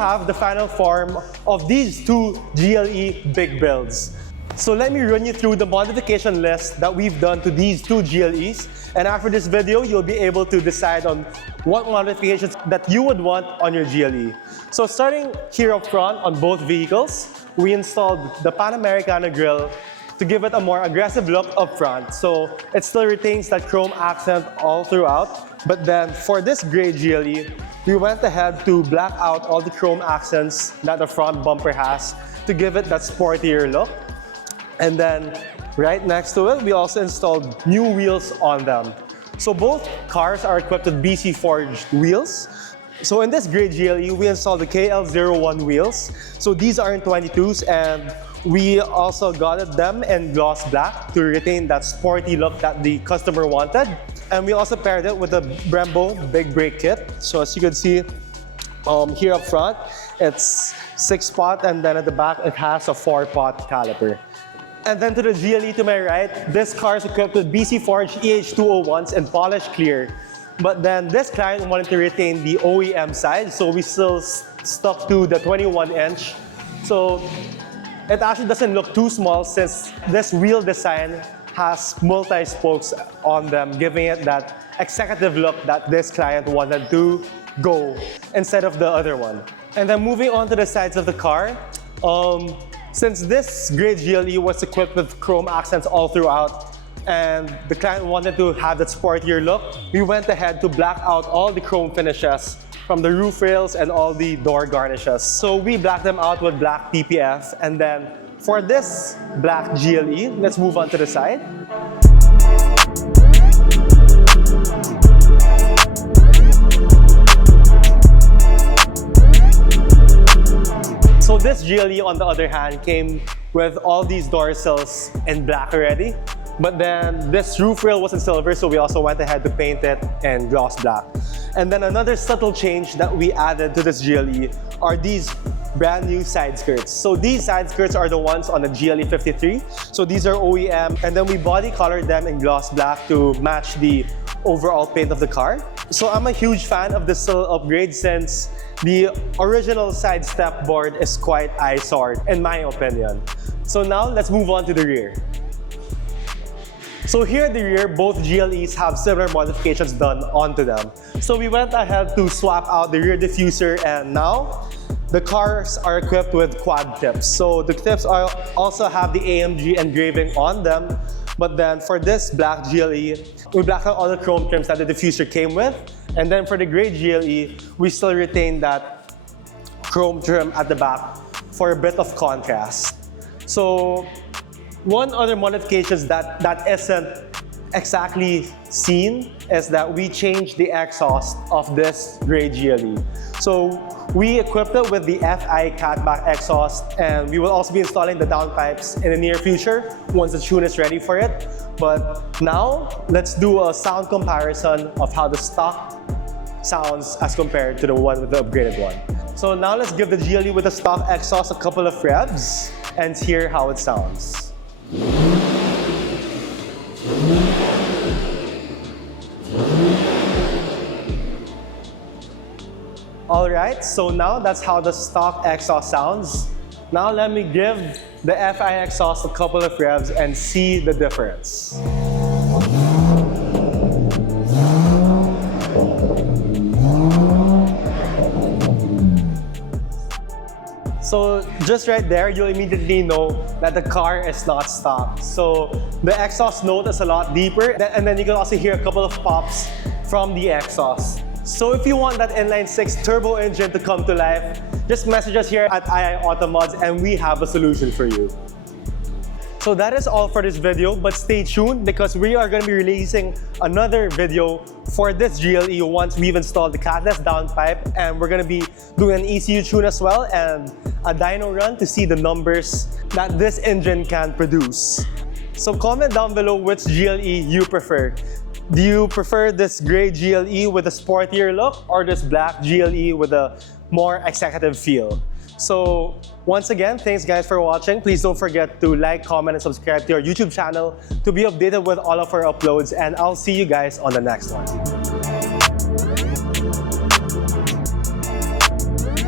have the final form of these two GLE big builds. So let me run you through the modification list that we've done to these two GLEs, and after this video, you'll be able to decide on what modifications that you would want on your GLE. So starting here up front on both vehicles, we installed the Panamericana grille to give it a more aggressive look up front. So it still retains that chrome accent all throughout. But then for this gray GLE, we went ahead to black out all the chrome accents that the front bumper has to give it that sportier look. And then right next to it, we also installed new wheels on them. So both cars are equipped with BC Forged wheels. So in this gray GLE, we installed the KL01 wheels. So these are in 22s, and we also got them in gloss black to retain that sporty look that the customer wanted. And we also paired it with the Brembo Big Brake kit. So as you can see here up front, it's 6-pot, and then at the back, it has a 4-pot caliper. And then to the GLE to my right, this car is equipped with BC Forged EH201s and polished clear. But then this client wanted to retain the OEM side, so we still stuck to the 21-inch. So it actually doesn't look too small since this wheel design has multi-spokes on them, giving it that executive look that this client wanted to go instead of the other one. And then moving on to the sides of the car, since this gray GLE was equipped with chrome accents all throughout, and the client wanted to have that sportier look, we went ahead to black out all the chrome finishes from the roof rails and all the door garnishes. So we blacked them out with black PPF, and then for this black GLE, let's move on to the side. So this GLE, on the other hand, came with all these door sills in black already. But then this roof rail was in silver, so we also went ahead to paint it in gloss black. And then another subtle change that we added to this GLE are these brand new side skirts. So these side skirts are the ones on the GLE53. So these are OEM, and then we body colored them in gloss black to match the overall paint of the car. So I'm a huge fan of this sill upgrade since the original side step board is quite eyesore, in my opinion. So now let's move on to the rear. So here at the rear, both GLEs have similar modifications done onto them. So we went ahead to swap out the rear diffuser, and now the cars are equipped with quad tips. So the tips also have the AMG engraving on them. But then for this black GLE, we blacked out all the chrome trims that the diffuser came with. And then for the gray GLE, we still retain that chrome trim at the back for a bit of contrast. So one other modification that isn't exactly seen is that we changed the exhaust of this gray GLE. So we equipped it with the FI catback exhaust, and we will also be installing the downpipes in the near future once the tune is ready for it. But now, let's do a sound comparison of how the stock sounds as compared to the one with the upgraded one. So now let's give the GLE with the stock exhaust a couple of revs and hear how it sounds. Alright, so now that's how the stock exhaust sounds. Now let me give the FI exhaust a couple of revs and see the difference. So just right there, you'll immediately know that the car is not stock. So the exhaust note is a lot deeper, and then you can also hear a couple of pops from the exhaust. So if you want that inline-6 turbo engine to come to life, just message us here at II Automods and we have a solution for you. So that is all for this video, but stay tuned because we are going to be releasing another video for this GLE once we've installed the catless downpipe, and we're going to be doing an ECU tune as well and a dyno run to see the numbers that this engine can produce. So comment down below which GLE you prefer. Do you prefer this gray GLE with a sportier look or this black GLE with a more executive feel? So once again, thanks guys for watching. Please don't forget to like, comment, and subscribe to our YouTube channel to be updated with all of our uploads, and I'll see you guys on the next one.